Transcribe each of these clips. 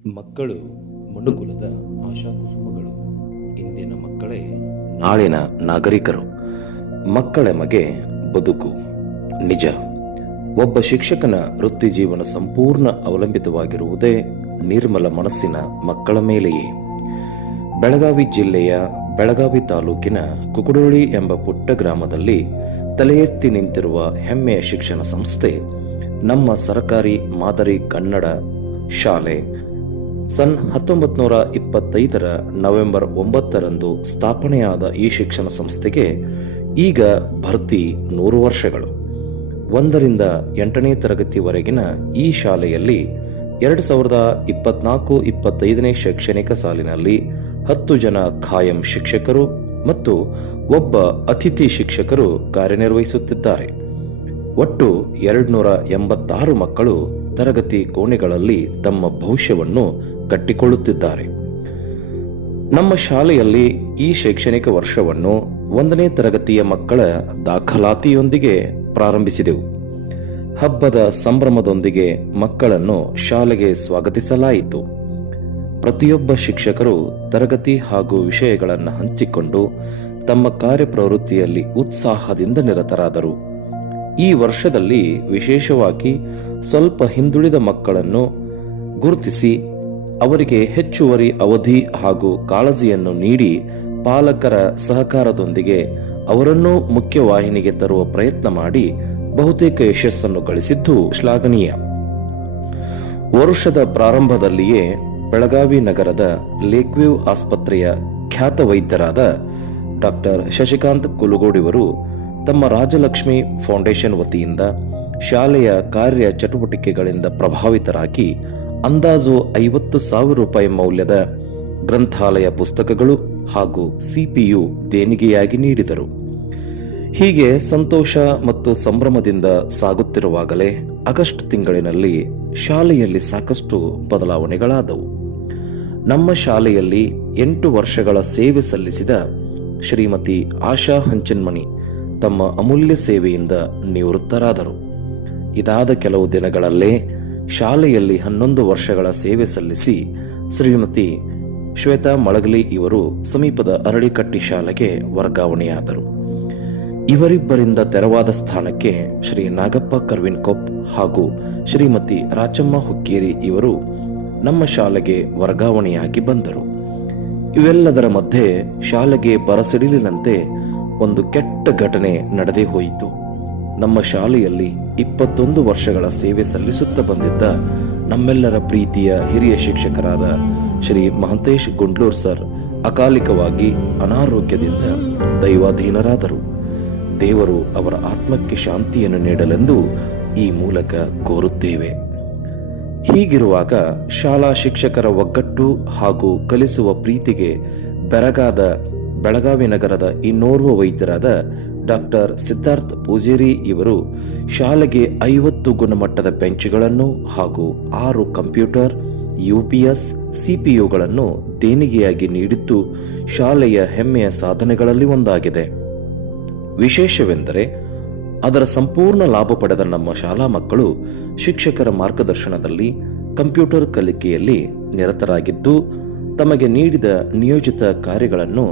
ಮಕ್ಕಳು ಮನುಕುಲದ ಆಶಾಕುಸುಮಗಳು. ಇಂದಿನ ಮಕ್ಕಳೇ ನಾಳಿನ ನಾಗರಿಕರು. ಮಕ್ಕಳೆಮಗೆ ಬದುಕು. ನಿಜ, ಒಬ್ಬ ಶಿಕ್ಷಕನ ವೃತ್ತಿ ಜೀವನ ಸಂಪೂರ್ಣ ಅವಲಂಬಿತವಾಗಿರುವುದೇ ನಿರ್ಮಲ ಮನಸ್ಸಿನ ಮಕ್ಕಳ ಮೇಲೆಯೇ. ಬೆಳಗಾವಿ ಜಿಲ್ಲೆಯ ಬೆಳಗಾವಿ ತಾಲೂಕಿನ ಕುಕಡೋಳಿ ಎಂಬ ಪುಟ್ಟ ಗ್ರಾಮದಲ್ಲಿ ತಲೆ ಎತ್ತಿ ನಿಂತಿರುವ ಹೆಮ್ಮೆಯ ಶಿಕ್ಷಣ ಸಂಸ್ಥೆ ನಮ್ಮ ಸರ್ಕಾರಿ ಮಾದರಿ ಕನ್ನಡ ಶಾಲೆ. ಸನ್ 1925 ನವೆಂಬರ್ 9 ಸ್ಥಾಪನೆಯಾದ ಈ ಶಿಕ್ಷಣ ಸಂಸ್ಥೆಗೆ ಈಗ ಭರ್ತಿ 100 ವರ್ಷಗಳು. 1ರಿಂದ 8ನೇ ತರಗತಿವರೆಗಿನ ಈ ಶಾಲೆಯಲ್ಲಿ 2024-25ನೇ ಶೈಕ್ಷಣಿಕ ಸಾಲಿನಲ್ಲಿ 10 ಜನ ಖಾಯಂ ಶಿಕ್ಷಕರು ಮತ್ತು ಒಬ್ಬ ಅತಿಥಿ ಶಿಕ್ಷಕರು ಕಾರ್ಯನಿರ್ವಹಿಸುತ್ತಿದ್ದಾರೆ. ಒಟ್ಟು 286 ಮಕ್ಕಳು ತರಗತಿ ಕೋಣೆಗಳಲ್ಲಿ ತಮ್ಮ ಭವಿಷ್ಯವನ್ನು ಕಟ್ಟಿಕೊಳ್ಳುತ್ತಿದ್ದಾರೆ. ನಮ್ಮ ಶಾಲೆಯಲ್ಲಿ ಈ ಶೈಕ್ಷಣಿಕ ವರ್ಷವನ್ನು 1ನೇ ತರಗತಿಯ ಮಕ್ಕಳ ದಾಖಲಾತಿಯೊಂದಿಗೆ ಪ್ರಾರಂಭಿಸಿದೆವು. ಹಬ್ಬದ ಸಂಭ್ರಮದೊಂದಿಗೆ ಮಕ್ಕಳನ್ನು ಶಾಲೆಗೆ ಸ್ವಾಗತಿಸಲಾಯಿತು. ಪ್ರತಿಯೊಬ್ಬ ಶಿಕ್ಷಕರು ತರಗತಿ ಹಾಗೂ ವಿಷಯಗಳನ್ನು ಹಂಚಿಕೊಂಡು ತಮ್ಮ ಕಾರ್ಯಪ್ರವೃತ್ತಿಯಲ್ಲಿ ಉತ್ಸಾಹದಿಂದ ನಿರತರಾದರು. ಈ ವರ್ಷದಲ್ಲಿ ವಿಶೇಷವಾಗಿ ಸ್ವಲ್ಪ ಹಿಂದುಳಿದ ಮಕ್ಕಳನ್ನು ಗುರುತಿಸಿ ಅವರಿಗೆ ಹೆಚ್ಚುವರಿ ಅವಧಿ ಹಾಗೂ ಕಾಳಜಿಯನ್ನು ನೀಡಿ ಪಾಲಕರ ಸಹಕಾರದೊಂದಿಗೆ ಅವರನ್ನು ಮುಖ್ಯವಾಹಿನಿಗೆ ತರುವ ಪ್ರಯತ್ನ ಮಾಡಿ ಬಹುತೇಕ ಯಶಸ್ಸನ್ನು ಗಳಿಸಿದ್ದು ಶ್ಲಾಘನೀಯ. ವರ್ಷದ ಪ್ರಾರಂಭದಲ್ಲಿಯೇ ಬೆಳಗಾವಿ ನಗರದ ಲೇಕ್ವ್ಯೂ ಆಸ್ಪತ್ರೆಯ ಖ್ಯಾತ ವೈದ್ಯರಾದ ಡಾಕ್ಟರ್ ಶಶಿಕಾಂತ್ ಕುಲಗೋಡಿವರು ತಮ್ಮ ರಾಜಲಕ್ಷ್ಮಿ ಫೌಂಡೇಶನ್ ವತಿಯಿಂದ ಶಾಲೆಯ ಕಾರ್ಯ ಚಟುವಟಿಕೆಗಳಿಂದ ಪ್ರಭಾವಿತರಾಗಿ ಅಂದಾಜು 50,000 ರೂಪಾಯಿ ಮೌಲ್ಯದ ಗ್ರಂಥಾಲಯ ಪುಸ್ತಕಗಳು ಹಾಗೂ CPU ದೇಣಿಗೆಯಾಗಿ ನೀಡಿದರು. ಹೀಗೆ ಸಂತೋಷ ಮತ್ತು ಸಂಭ್ರಮದಿಂದ ಸಾಗುತ್ತಿರುವಾಗಲೇ ಆಗಸ್ಟ್ ತಿಂಗಳಿನಲ್ಲಿ ಶಾಲೆಯಲ್ಲಿ ಸಾಕಷ್ಟು ಬದಲಾವಣೆಗಳಾದವು. ನಮ್ಮ ಶಾಲೆಯಲ್ಲಿ 8 ವರ್ಷಗಳ ಸೇವೆ ಸಲ್ಲಿಸಿದ ಶ್ರೀಮತಿ ಆಶಾ ಹಂಚನ್ಮಣಿ ತಮ್ಮ ಅಮೂಲ್ಯ ಸೇವೆಯಿಂದ ನಿವೃತ್ತರಾದರು. ಇದಾದ ಕೆಲವು ದಿನಗಳಲ್ಲೇ ಶಾಲೆಯಲ್ಲಿ 11 ವರ್ಷಗಳ ಸೇವೆ ಸಲ್ಲಿಸಿ ಶ್ರೀಮತಿ ಶ್ವೇತಾ ಮಳಗಲಿ ಇವರು ಸಮೀಪದ ಅರಳಿಕಟ್ಟಿ ಶಾಲೆಗೆ ವರ್ಗಾವಣೆಯಾದರು. ಇವರಿಬ್ಬರಿಂದ ತೆರವಾದ ಸ್ಥಾನಕ್ಕೆ ಶ್ರೀ ನಾಗಪ್ಪ ಕರ್ವಿನ್ಕೊಪ್ ಹಾಗೂ ಶ್ರೀಮತಿ ರಾಚಮ್ಮ ಹುಕ್ಕೇರಿ ಇವರು ನಮ್ಮ ಶಾಲೆಗೆ ವರ್ಗಾವಣೆಯಾಗಿ ಬಂದರು. ಇವೆಲ್ಲದರ ಮಧ್ಯೆ ಶಾಲೆಗೆ ಬರಸಿಡಿಲಿನಂತೆ ಒಂದು ಕೆಟ್ಟ ಘಟನೆ ನಡೆದೇ ಹೋಯಿತು. ನಮ್ಮ ಶಾಲೆಯಲ್ಲಿ 21 ವರ್ಷಗಳ ಸೇವೆ ಸಲ್ಲಿಸುತ್ತಾ ಬಂದಿದ್ದ ನಮ್ಮೆಲ್ಲರ ಪ್ರೀತಿಯ ಹಿರಿಯ ಶಿಕ್ಷಕರಾದ ಶ್ರೀ ಮಹಂತೇಶ್ ಗುಂಡ್ಲೂರ್ ಸರ್ ಅಕಾಲಿಕವಾಗಿ ಅನಾರೋಗ್ಯದಿಂದ ದೈವಾಧೀನರಾದರು. ದೇವರು ಅವರ ಆತ್ಮಕ್ಕೆ ಶಾಂತಿಯನ್ನು ನೀಡಲೆಂದು ಈ ಮೂಲಕ ಕೋರುತ್ತೇವೆ. ಹೀಗಿರುವಾಗ ಶಾಲಾ ಶಿಕ್ಷಕರ ಒಗ್ಗಟ್ಟು ಹಾಗೂ ಕಲಿಸುವ ಪ್ರೀತಿಗೆ ಬೆರಗಾದ ಬೆಳಗಾವಿ ನಗರದ ಇನ್ನೋರ್ವ ವೈದ್ಯರಾದ ಡಾಕ್ಟರ್ ಸಿದ್ಧಾರ್ಥ್ ಪೂಜೇರಿ ಇವರು ಶಾಲೆಗೆ 50 ಗುಣಮಟ್ಟದ ಬೆಂಚ್ಗಳನ್ನು ಹಾಗೂ 6 ಕಂಪ್ಯೂಟರ್, UPS, CPUಗಳನ್ನು ದೇಣಿಗೆಯಾಗಿ ನೀಡಿದ್ದು ಶಾಲೆಯ ಹೆಮ್ಮೆಯ ಸಾಧನೆಗಳಲ್ಲಿ ಒಂದಾಗಿದೆ. ವಿಶೇಷವೆಂದರೆ ಅದರ ಸಂಪೂರ್ಣ ಲಾಭ ಪಡೆದ ನಮ್ಮ ಶಾಲಾ ಮಕ್ಕಳು ಶಿಕ್ಷಕರ ಮಾರ್ಗದರ್ಶನದಲ್ಲಿ ಕಂಪ್ಯೂಟರ್ ಕಲಿಕೆಯಲ್ಲಿ ನಿರತರಾಗಿದ್ದು ತಮಗೆ ನೀಡಿದ ನಿಯೋಜಿತ ಕಾರ್ಯಗಳನ್ನು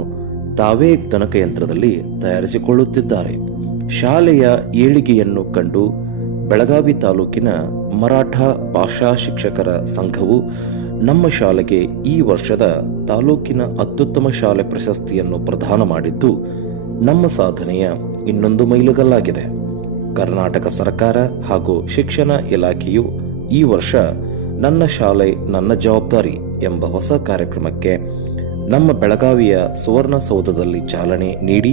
ತಾವೇ ಗಣಕಯಂತ್ರದಲ್ಲಿ ತಯಾರಿಸಿಕೊಳ್ಳುತ್ತಿದ್ದಾರೆ. ಶಾಲೆಯ ಏಳಿಗೆಯನ್ನು ಕಂಡು ಬೆಳಗಾವಿ ತಾಲೂಕಿನ ಮರಾಠ ಭಾಷಾ ಶಿಕ್ಷಕರ ಸಂಘವು ನಮ್ಮ ಶಾಲೆಗೆ ಈ ವರ್ಷದ ತಾಲೂಕಿನ ಅತ್ಯುತ್ತಮ ಶಾಲೆ ಪ್ರಶಸ್ತಿಯನ್ನು ಪ್ರದಾನ ಮಾಡಿದ್ದು ನಮ್ಮ ಸಾಧನೆಯ ಇನ್ನೊಂದು ಮೈಲುಗಲ್ಲಾಗಿದೆ. ಕರ್ನಾಟಕ ಸರ್ಕಾರ ಹಾಗೂ ಶಿಕ್ಷಣ ಇಲಾಖೆಯು ಈ ವರ್ಷ ನನ್ನ ಶಾಲೆ ನನ್ನ ಜವಾಬ್ದಾರಿ ಎಂಬ ಹೊಸ ಕಾರ್ಯಕ್ರಮಕ್ಕೆ ನಮ್ಮ ಬೆಳಗಾವಿಯ ಸುವರ್ಣಸೌಧದಲ್ಲಿ ಚಾಲನೆ ನೀಡಿ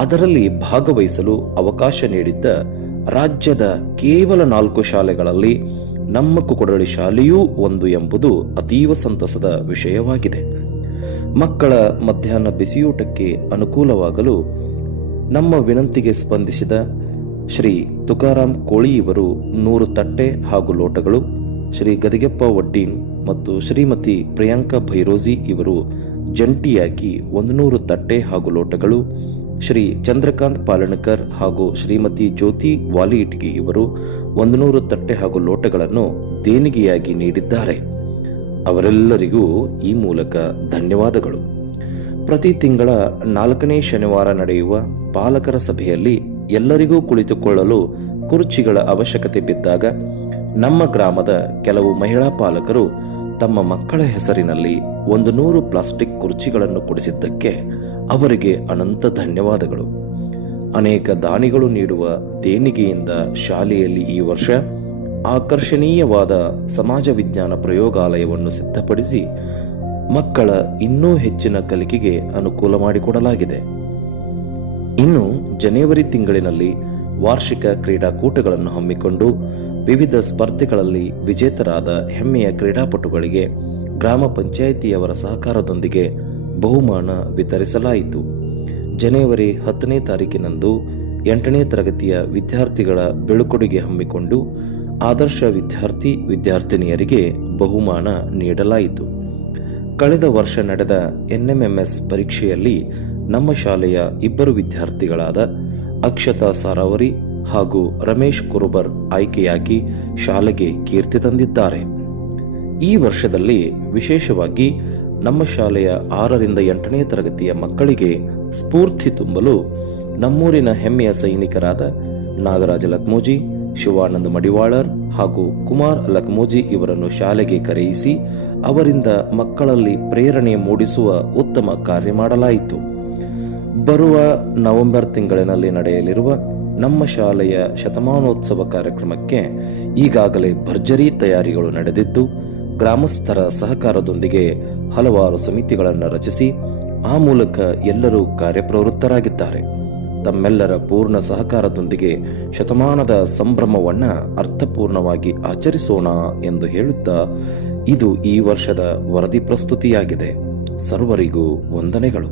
ಅದರಲ್ಲಿ ಭಾಗವಹಿಸಲು ಅವಕಾಶ ನೀಡಿದ್ದ ರಾಜ್ಯದ ಕೇವಲ 4 ಶಾಲೆಗಳಲ್ಲಿ ನಮ್ಮ ಕುಕಡೋಳಿ ಶಾಲೆಯೂ ಒಂದು ಎಂಬುದು ಅತೀವ ಸಂತಸದ ವಿಷಯವಾಗಿದೆ. ಮಕ್ಕಳ ಮಧ್ಯಾಹ್ನ ಬಿಸಿಯೂಟಕ್ಕೆ ಅನುಕೂಲವಾಗಲು ನಮ್ಮ ವಿನಂತಿಗೆ ಸ್ಪಂದಿಸಿದ ಶ್ರೀ ತುಕಾರಾಮ್ ಕೋಳಿ ಇವರು 100 ತಟ್ಟೆ ಹಾಗೂ ಲೋಟಗಳು, ಶ್ರೀ ಗದಿಗೆಪ್ಪ ವಡ್ಡೀನ್ ಮತ್ತು ಶ್ರೀಮತಿ ಪ್ರಿಯಾಂಕಾ ಭೈರೋಜಿ ಇವರು ಜಂಟಿಯಾಗಿ 100 ತಟ್ಟೆ ಹಾಗೂ ಲೋಟಗಳು, ಶ್ರೀ ಚಂದ್ರಕಾಂತ್ ಪಾಲಣಕರ್ ಹಾಗೂ ಶ್ರೀಮತಿ ಜ್ಯೋತಿ ವಾಲಿಯಿಟ್ಗಿ ಇವರು 100 ತಟ್ಟೆ ಹಾಗೂ ಲೋಟಗಳನ್ನು ದೇಣಿಗೆಯಾಗಿ ನೀಡಿದ್ದಾರೆ. ಅವರೆಲ್ಲರಿಗೂ ಈ ಮೂಲಕ ಧನ್ಯವಾದಗಳು. ಪ್ರತಿ ತಿಂಗಳ 4ನೇ ಶನಿವಾರ ನಡೆಯುವ ಪಾಲಕರ ಸಭೆಯಲ್ಲಿ ಎಲ್ಲರಿಗೂ ಕುಳಿತುಕೊಳ್ಳಲು ಕುರ್ಚಿಗಳ ಅವಶ್ಯಕತೆ ಬಿದ್ದಾಗ ನಮ್ಮ ಗ್ರಾಮದ ಕೆಲವು ಮಹಿಳಾ ಪಾಲಕರು ತಮ್ಮ ಮಕ್ಕಳ ಹೆಸರಿನಲ್ಲಿ 100 ಪ್ಲಾಸ್ಟಿಕ್ ಕುರ್ಚಿಗಳನ್ನು ಕೊಡಿಸಿದ್ದಕ್ಕೆ ಅವರಿಗೆ ಅನಂತ ಧನ್ಯವಾದಗಳು. ಅನೇಕ ದಾನಿಗಳು ನೀಡುವ ದೇಣಿಗೆಯಿಂದ ಶಾಲೆಯಲ್ಲಿ ಈ ವರ್ಷ ಆಕರ್ಷಣೀಯವಾದ ಸಮಾಜ ವಿಜ್ಞಾನ ಪ್ರಯೋಗಾಲಯವನ್ನು ಸಿದ್ಧಪಡಿಸಿ ಮಕ್ಕಳ ಇನ್ನೂ ಹೆಚ್ಚಿನ ಕಲಿಕೆಗೆ ಅನುಕೂಲ ಮಾಡಿಕೊಡಲಾಗಿದೆ. ಇನ್ನು ಜನವರಿ ತಿಂಗಳಿನಲ್ಲಿ ವಾರ್ಷಿಕ ಕ್ರೀಡಾಕೂಟಗಳನ್ನು ಹಮ್ಮಿಕೊಂಡು ವಿವಿಧ ಸ್ಪರ್ಧೆಗಳಲ್ಲಿ ವಿಜೇತರಾದ ಹೆಮ್ಮೆಯ ಕ್ರೀಡಾಪಟುಗಳಿಗೆ ಗ್ರಾಮ ಪಂಚಾಯಿತಿಯವರ ಸಹಕಾರದೊಂದಿಗೆ ಬಹುಮಾನ ವಿತರಿಸಲಾಯಿತು. ಜನವರಿ 10ನೇ ತಾರೀಕಿನಂದು 8ನೇ ತರಗತಿಯ ವಿದ್ಯಾರ್ಥಿಗಳ ಬೀಳ್ಕೊಡುಗೆ ಹಮ್ಮಿಕೊಂಡು ಆದರ್ಶ ವಿದ್ಯಾರ್ಥಿನಿಯರಿಗೆ ಬಹುಮಾನ ನೀಡಲಾಯಿತು. ಕಳೆದ ವರ್ಷ ನಡೆದ NMMS ಪರೀಕ್ಷೆಯಲ್ಲಿ ನಮ್ಮ ಶಾಲೆಯ 2 ವಿದ್ಯಾರ್ಥಿಗಳಾದ ಅಕ್ಷತಾ ಸಾರಾವರಿ ಹಾಗೂ ರಮೇಶ್ ಕುರುಬರ್ ಆಯ್ಕೆಯಾಗಿ ಶಾಲೆಗೆ ಕೀರ್ತಿ ತಂದಿದ್ದಾರೆ. ಈ ವರ್ಷದಲ್ಲಿ ವಿಶೇಷವಾಗಿ ನಮ್ಮ ಶಾಲೆಯ 6ರಿಂದ 8ನೇ ತರಗತಿಯ ಮಕ್ಕಳಿಗೆ ಸ್ಫೂರ್ತಿ ತುಂಬಲು ನಮ್ಮೂರಿನ ಹೆಮ್ಮೆಯ ಸೈನಿಕರಾದ ನಾಗರಾಜ ಲಕ್ಮೋಜಿ, ಶಿವಾನಂದ ಮಡಿವಾಳರ್ ಹಾಗೂ ಕುಮಾರ್ ಲಕ್ಮೋಜಿ ಇವರನ್ನು ಶಾಲೆಗೆ ಕರೆಯಿಸಿ ಅವರಿಂದ ಮಕ್ಕಳಲ್ಲಿ ಪ್ರೇರಣೆ ಮೂಡಿಸುವ ಉತ್ತಮ ಕಾರ್ಯ ಮಾಡಲಾಯಿತು. ಬರುವ ನವೆಂಬರ್ ತಿಂಗಳಿನಲ್ಲಿ ನಡೆಯಲಿರುವ ನಮ್ಮ ಶಾಲೆಯ ಶತಮಾನೋತ್ಸವ ಕಾರ್ಯಕ್ರಮಕ್ಕೆ ಈಗಾಗಲೇ ಭರ್ಜರಿ ತಯಾರಿಗಳು ನಡೆದಿದ್ದು, ಗ್ರಾಮಸ್ಥರ ಸಹಕಾರದೊಂದಿಗೆ ಹಲವಾರು ಸಮಿತಿಗಳನ್ನು ರಚಿಸಿ ಆ ಮೂಲಕ ಎಲ್ಲರೂ ಕಾರ್ಯಪ್ರವೃತ್ತರಾಗಿದ್ದಾರೆ. ತಮ್ಮೆಲ್ಲರ ಪೂರ್ಣ ಸಹಕಾರದೊಂದಿಗೆ ಶತಮಾನದ ಸಂಭ್ರಮವನ್ನ ಅರ್ಥಪೂರ್ಣವಾಗಿ ಆಚರಿಸೋಣ ಎಂದು ಹೇಳುತ್ತಾ ಇದು ಈ ವರ್ಷದ ವರದಿ ಪ್ರಸ್ತುತಿಯಾಗಿದೆ. ಸರ್ವರಿಗೂ ವಂದನೆಗಳು.